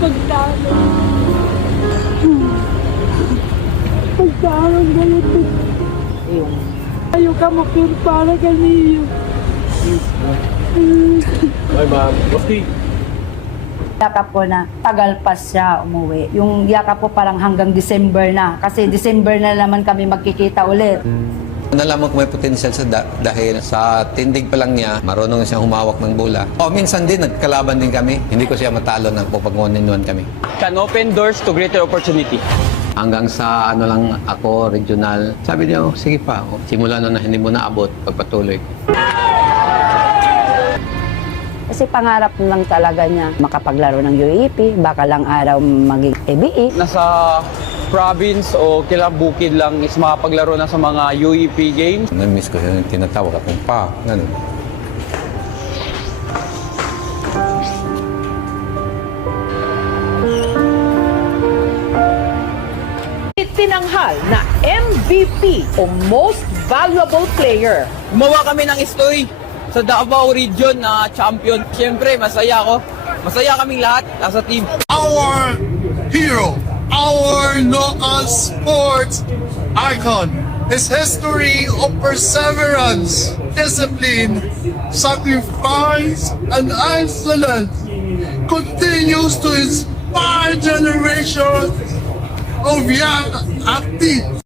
Pagtalo. Pagtalo galit. Ayaw ka makir para ganiyo. Bye, ma'am. Bosti. Yakap ko na tagal pa siya umuwi. Yung yakap ko parang hanggang December na. Kasi December na naman kami magkikita ulit. Nalaman ko may potential sa dahil sa tindig pa lang niya, marunong siyang humawak ng bola. Minsan din, nagkalaban din kami. Hindi ko siya matalo ng pupag-1-on-1 kami. Can open doors to greater opportunity. Hanggang sa lang ako, regional. Sabi niya, sige pa. Simula na hindi mo naabot, pagpatuloy. Kasi pangarap lang talaga niya makapaglaro ng UAP. Baka lang araw maging ABE. Nasa province o kilang bukid lang is makapaglaro na sa mga UEP games. Na-miss ko siya, tinatawag akong pa. Ganun. Tinanghal na MVP o Most Valuable Player. Gumawa kami ng istoy sa Davao Region na champion. Siyempre, masaya ako. Masaya kaming lahat nasa team. Our hero, our local sports icon. His history of perseverance, discipline, sacrifice, and excellence continues to inspire generations of young athletes